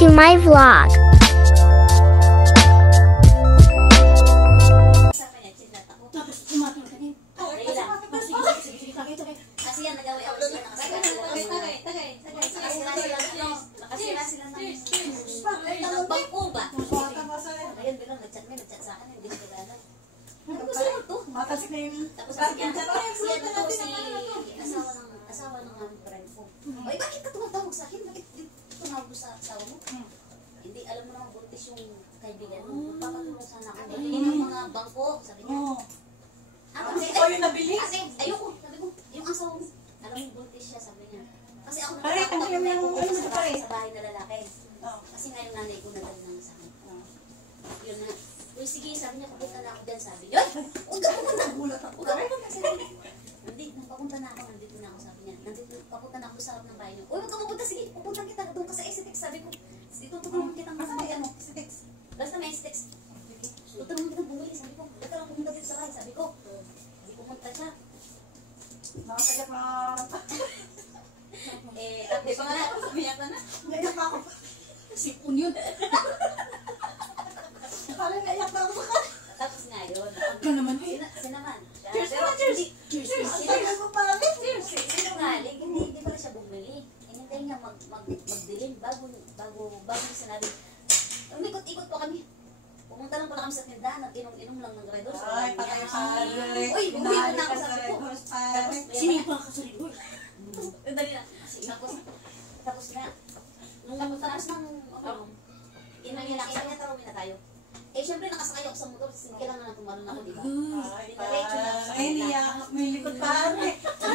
to my vlog. Matasik na yun. Tapos asawa ng aming friend ko. Ay, bakit ka tumatawag sa akin? Bakit tumawag mo sa asawa mo? Hindi, alam mo naman buntis yung kaibigan mo. Papatulong sana ako. Hindi ng mga bangko, sabi niya. Ikaw yung nabili? Ate, ayoko. Sabi ko, yung asawa mo, alam mo buntis siya, sabi niya. Kasi ako Pare, ang yung sa bahay na lalaki. Kasi nga yung nanay ko nadal na sa akin. Yun na. Uy, sige, sabi niya, papunta na ako dyan, sabi niya. Huwag ka pumunta. Huwag ka pumunta. Hindi, papunta na ako, nandito na ako, sabi niya. Nandito, papunta na ako sa harap ng bahay niyo. Uy, huwag ka pupunta, sige, pupunta kita. Doon ka sa STX, sabi ko. Tutulungan kitang masakay, ano, STX. Basta may STX. Tutulungan kitang bumili, sabi ko. Huwag ka lang pumunta dito sa bahay, sabi ko. Hindi pumunta siya. Nakasagap na. Tapos pa nga, umiyak na na. Naiyak ako. Sipon yun. Parang naiyak na ako sa kanya. Tapos nga yun. Ka naman eh. Sinaman. Cheers naman, cheers. Cheers. Ang tagal mo pare. Sinungaling, hindi pala siya bumili. Hinintay niya magdilim bago sinabi. Umikot-ikot po kami. Pumunta lang pala kami sa tindahan at inom-inom lang ng Red Horse. Ay, patay pare. Uy, bumili na ako sabi ko. Sinipa ka sa Red Horse. Dali na. Tapos na. Nung tapos ng inakita niya tarawin na tayo. Eh, syempre nakasakay ako sa motor. Kailangan na tumalon ako, di ba? Ay, pare. Ay, niyak. May likod pare. Pag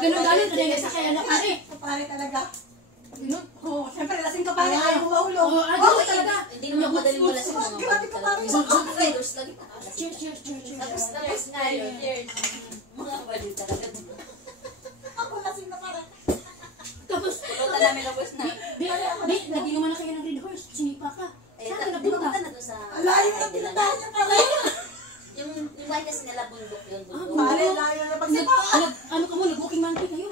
ganun galing, talaga sa kaya na pare. Pare talaga. Oo, syempre lasing ka pare. Ayaw mo mahulog. Oo, talaga. Hindi naman ako madaling wala sa mga Grabe ka pare. Red Horse lagi pa. Cheers, cheers, cheers, cheers. Tapos nga yun. Mga balik talaga. Ako lasing na pare. Tapos, Punta namin ang bus na. Hindi naman na kayo ng Red Horse. Sinipa ka. Saan ka Di ba napunta? punta na doon sa... Layo na tinatahan niya pare. Yung bahay kasi nila bundok yun. Pare, layo na pagsipaan. Ano ka mo, nag-booking monkey kayo?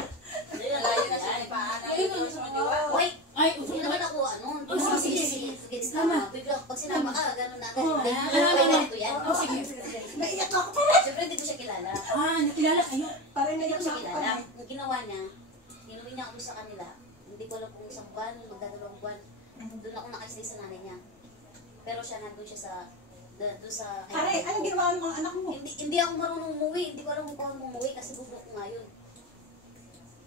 Layo na siya. Wait! Ay, Hindi naman ako, ano? Sige. Bigla, pag sinama ka, gano'n na. sige. Naiyak ako pare. Siyempre, hindi ko siya kilala. Nakilala kayo. Pare, Hindi naiyak ko siya ako kilala. pare. Ang ginawa niya, inuwi niya ako sa kanila. Hindi ko alam kung isang buwan, magdadalawang buwan. Doon ako nakastay sa nanay niya. Pero siya nandun siya sa... Doon sa... Pare, anong ginawa ng mga anak mo? Hindi ako marunong umuwi. Hindi ko alam kung paano umuwi kasi bubok ko nga yun.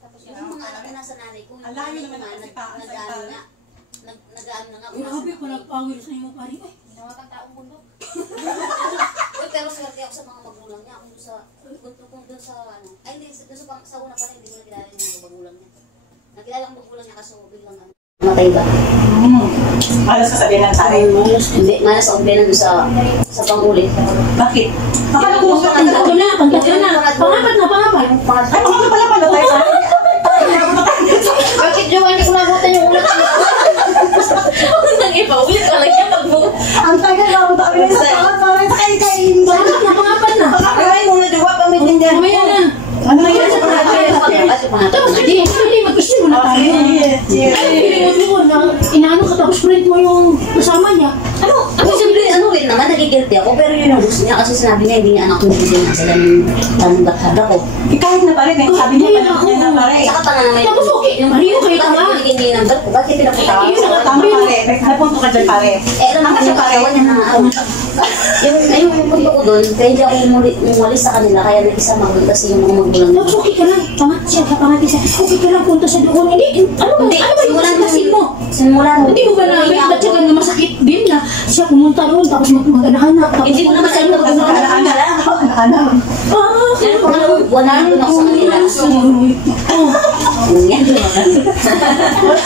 Tapos yung mga anak na nasa nanay ko, yung Alayo nanay ko naman nga, ang kasipaan sa nag-ano iba. nga. Nag-ano na nga. Grabe ko, nagpawil sa inyo pare. Ay, Mga taong bundok. Pero swerte ako sa mga magulang niya. Kung doon sa ano. Ay, hindi. Doon sa una pa rin, hindi ko nakilala yung mga magulang niya. Nakilala ang magulang niya kaso biglang ano. Matay ba? Malas ka sabihin ng pare. Hindi. Malas ako din doon sa pangulit. Bakit? Akala ko mo panggatlo na. Pangapat na. Ay, mga pala pala tayo pare. Bakit Jowa, hindi ko nabutan yung ulat mo? Nang iba, ulit ka lang yung magbuo. Ang tagal na ako tayo sa taon pare. Kain-kain ba? Pangapat na. Pakain mo na Jowa, pamitin niya. Mamaya na. Ano nangyari sa Tapos, hindi, mag-isin mo na tayo. Cheers. Ay, feeling mo doon na inaano ka tapos friend mo yung kasama niya. Ako siyempre, ano rin naman, nagigilty ako. Pero yun ang gusto niya kasi sinabi niya, hindi niya anak ko bigyan na sila ng tanong-bathada ko. Kahit na pare, sabi niya pa niya na pare. Saka pa nga naman Tapos okay, Mario, kayo tama. Bakit binigyan niya yung number ko? Bakit pinapunta ko? Tama pare, napunto ka dyan pare. Alam mo yung asawa niya na yung punto ko doon, kaya hindi ako umulis sa kanila, kaya nag-isama ko kasi yung mga magulang niya. Tapos okay ka lang, pangat siya, okay ka lang punta sa doon. Hindi, ano ba yung masasin mo? Simulan mo. Hindi mo ba namin, ba't siya ganun masakit din na siya pumunta doon, tapos mag-anak-anak. Hindi mo naman sa'yo mag-anak. Anak. Pero kung ano, wala na doon ako sa kanila.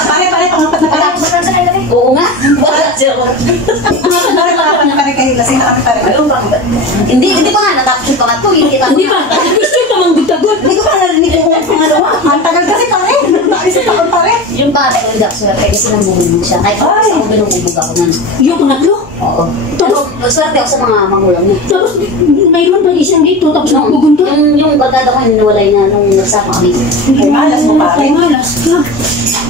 Pare, pangapat na pare. Oo nga. Wala siya. Pare, pangapat na pare kayo. Lasing na kami pare. Hindi pa nga natapos yung pangatlo. Hindi Hindi pa, gusto ka mang bigtagot. Hindi ko pa narinig ko kung pangalawa. Ang tagal kasi pare. Naisip ako pare. yung pangatlo, hindi ako swerte kasi namumulong siya. Kahit ako binububog ako nun. Yung pangatlo? Oo. Tapos, maswerte ako sa mga magulang niya. Tapos, mayroon pa isang dito, tapos nagbubunto. Yung barkada ko, niwalay na nung nagsama kami. Ay, malas mo pare. Ay, malas.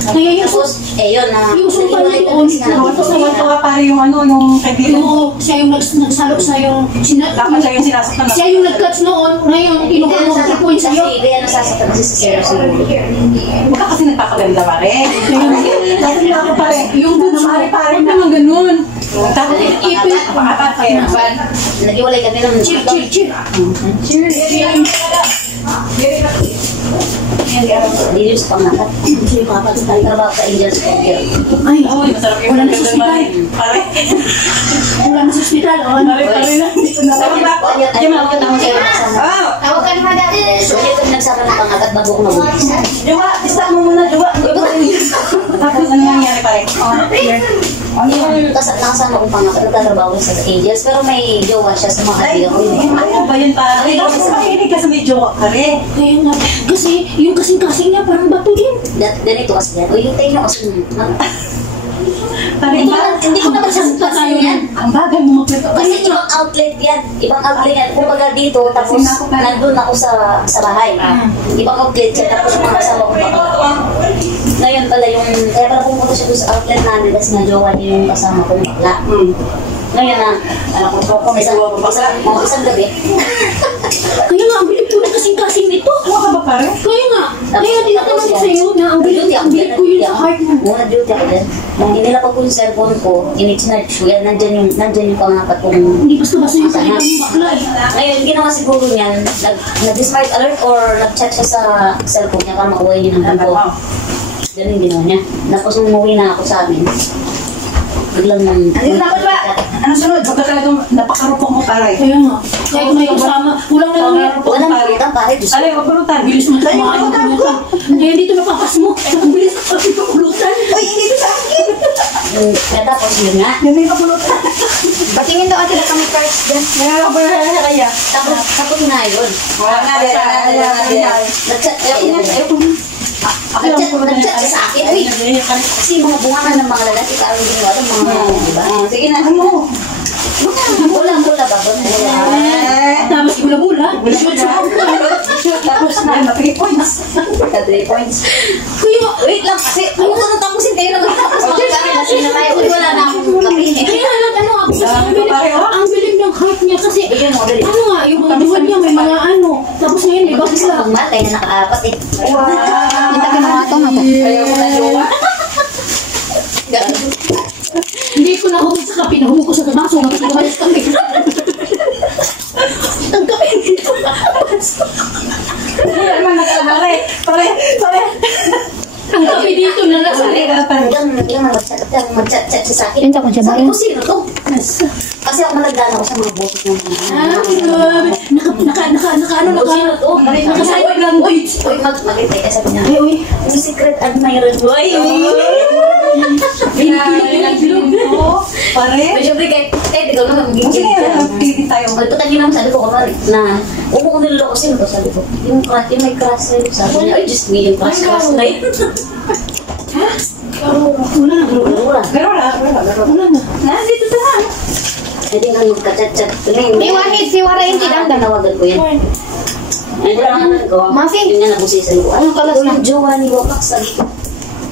Kaya yung Tapos, yun na. yung sumpah na doon, Nawatuwa pare yung ano, yung kaibigan. yung siya yung nagsalo sa yung Dapat siya yung sinasaktan. siya yung nag-cuts noon, ngayon kinuha mo 3 points sa'yo. Kasi, kaya nasasaktan kasi sa zero siguro. Huwag ka kasi nagpapaganda pare. Dati na ako pare. Yung Ano pare naman ganun. Tapos ipit. Pangapat kaya. Nag-iwalay kami ng... Chill. Hindi sa pangapat. Chill ka pa tayo. Trabaho sa Angels Hotel. Ay, Uy, masarap yung wala na sa magandang hospital. pare. Wala na sa hospital. Pare na. Dito na lang ba? Ay, makakatama kayo nagsama. Ah! Tawag ka naman dati. So, kaya kami nagsama ng pangapat bago ko nabuntis. Jowa, stop mo muna, Jowa. Tapos ano nangyari pare? Yung nakasama kong pangapat, nagtatrabaho ko sa Angels, pero may jowa siya sa mga kaibigan ko. Ano ba yun pare? Tapos makinig ka sa may jowa pare. Kaya nga, kasi yung kasing-kasing niya parang bato din. Ganito kasi yan. O yung tayo kasi, Pare ba? hindi ko naman sasabihin yan. Ang bagay mo magpito. Kasi ibang outlet yan. Ibang outlet yan. Kumbaga dito, tapos nandun ako sa bahay. Ibang outlet yan. Tapos yung mga kasama ko pa. Ngayon pala yung, kaya pala pumunta siya doon sa outlet namin kasi na-jowa niya yung kasama kong bakla. Ngayon na, alam ko, isang gabi. Kaya nga, ang bilib ko na kasing-kasing nito. Ano ka ba pare? Kaya nga, kaya tinatanong ko sa'yo na ang bilib ko yun sa heart mo. Muna duty ako din. Nung inilapag ko yung cellphone ko, in-charge ko yan, nandyan yung pangapat kong... Hindi basta-basta yung kailan ng bakla eh. Ngayon, ginawa siguro niyan, nag-smart alert or nag-chat siya sa cellphone niya para makuha niya ng buko. Ganun yung ginawa niya. Tapos nung umuwi na ako sa amin, biglang nang... Ano na ba? Ano sunod? Huwag ka talagang napakarupok mo pare. Kaya nga, kaya kung may kasama, kulang na lang. Walang pulutan pare, Diyos ko. Alay, huwag pulutan. Bilis mo tumaan yung pulutan. Kaya dito napapas mo. Ang bilis mo yung pulutan. Uy, hindi ko sa akin. Kaya tapos yun nga. Yan yung kapulutan. Patingin daw ate na kami first din. Nakakabala na kaya. Tapos na yun. Nag-chat Nag-chat siya sa akin. Uy, kasi mga bunga ng mga lalaki, parang ginawa ng mga, di ba? Sige na, ano? Bula-bula ba? Tapos bula-bula. Tapos na, 3 points. 3 points. Kuya, Wait lang kasi, ano ko nang tapusin kayo na matapos magkakaroon na sila tayo. Uy, wala na akong kape. kaya ano ako kasi ang bilib ng heart niya kasi Bigyan mo, dali. ano nga, yung mga duwan niya may mga ano. Tapos ngayon, may bakit sila. Pag matay na nakaapat eh. Kita ka mga ito, ayaw ko na jowa. Hindi ko nahubog sa kape, nahubog ko sa baso, nagkakabalas kami. Ang kape dito. Hindi naman nakabare. Pare. Ang kape dito na nasa. Biglang mag-chat siya sa akin. Sabi ko, sino to? Kasi ako malagdan ako sa mga botos ng mga Naka-sign language. Uy, mag-itay ka sabi niya. Ay, uy. Yung secret admirer ko. Ay, Pare. Siyempre kahit ikaw naman magiging Sige, pipit tayo. Pagpatagin naman sabi ko kumari na upo ko niloloko sino to sabi ko. Yung may crush sa'yo. Sabi niya, ay just me yung crush na yun. Wala na, Wala. Pero wala na. Nandito sa nga. Hindi nga magka-chat-chat. May wahid si Wara yung tidang. Tinawagan ko yan. Ay, tinawagan ko. Masi. Yun nga nabusisa ko. Ano kalas na? Yung jowa ni Wapak sabi ko.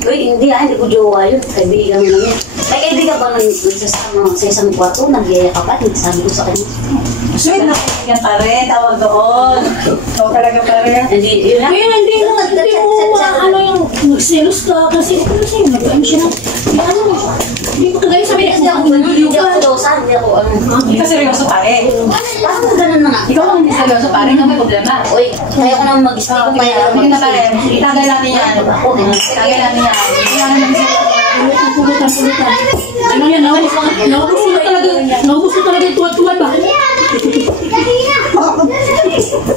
Uy, hindi ko jowa yun. Kaibigan mo lang yun. May kaibigan ba nagsasama sa isang kwarto? Nagyaya ka pa? Sabi ko sa kanya. Sweet na kaibigan pare. Tawag doon. Ikaw talaga pare. Hindi, yun lang. Kaya hindi mo ano yung nagselos ka kasi nag-ano siya ng hindi mo kagaya sabi Hindi ako dosa, hindi ako Hindi ka seryoso pare. Parang ganun na nga. Ikaw lang hindi seryoso pare. Ikaw may problema. Uy, kaya ko naman mag-stay kung kaya Sige na pare. Itagay natin yan. Itagay natin yan. Hindi natin mag-isip. pulutan. Ano yan, naubos na talaga yung tuwad-tuwad ba?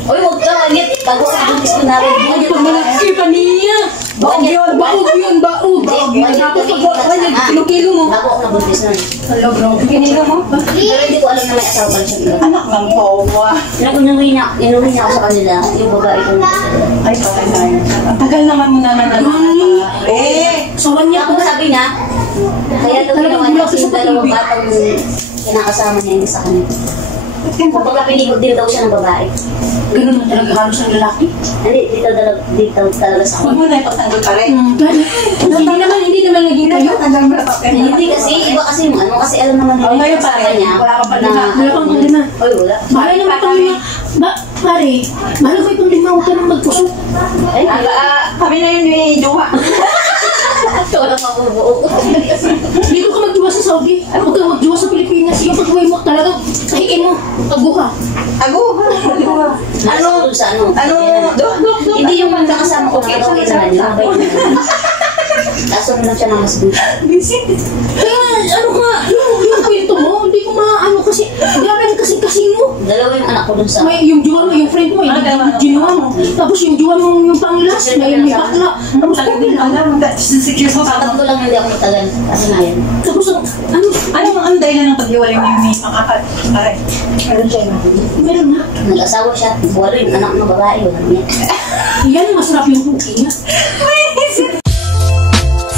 Uy, huwag ka, agit. Bago ka nabuntis ko na rin. Ay, pag malaki pa niya. Baog yun. Tapos pag kilo mo. Bago ako nabuntis na rin. Hello bro. Kinilo mo? Pero hindi ko alam na may asawa pala siya. Anak ng powa. Inuwi niya ako sa kanila, yung babae ko. Ay, pare. Ang tagal naman mo naman. Sawan niya Ako sabi niya, kaya daw ginawa niya kasi yung dalawang batang kinakasama niya yung sa kanya. Kapag pinikot din daw siya ng babae. Ganun mo talaga halos ang lalaki. Hindi, dito talaga sa Huwag kanya. mo na ipagtanggol pa rin. Hindi naman naging kayo. Hindi kasi, iba kasi yung ano, kasi alam naman nila ngayon sa pare, kanya. wala ka pa na- Wala pang panglima. Oy, wala. Mahal naman panglima. Pare, mahal ko yung panglima. Huwag ka nang magpusok. Ay, Kami na yun may jowa. wala mabubuo ko. Dito ka magdiwa sa Saudi. Huwag ka magdiwa sa Pilipinas. Yung pag-uwi mo talaga, kahiin mo. Aguha. Ago. Ano? Sa ano? Dok. Hindi yung magkakasama ko na daw kailangan niya. Kaso lang siya ng mas Kaya, ano ka, yung kwento mo, hindi ko maano kasi, grabe ang kasing-kasing mo. Dalawa yung anak ko dun sa... May yung jowa mo, yung friend mo, yung ginawa mo. Tapos yung jowa mo, yung pang-last, may bakla. Tapos okay lang. Tatlo lang hindi ako matagal. Kasi nga yan. Tapos, ano, Anong dahilan ng paghiwalay niyo ni Makapat? Pare. meron na. Nag-asawa siya. Walo yung anak ng babae. Wala niya. Yan, masarap yung cookie niya.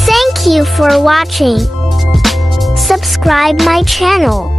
Thank you for watching. Subscribe my channel.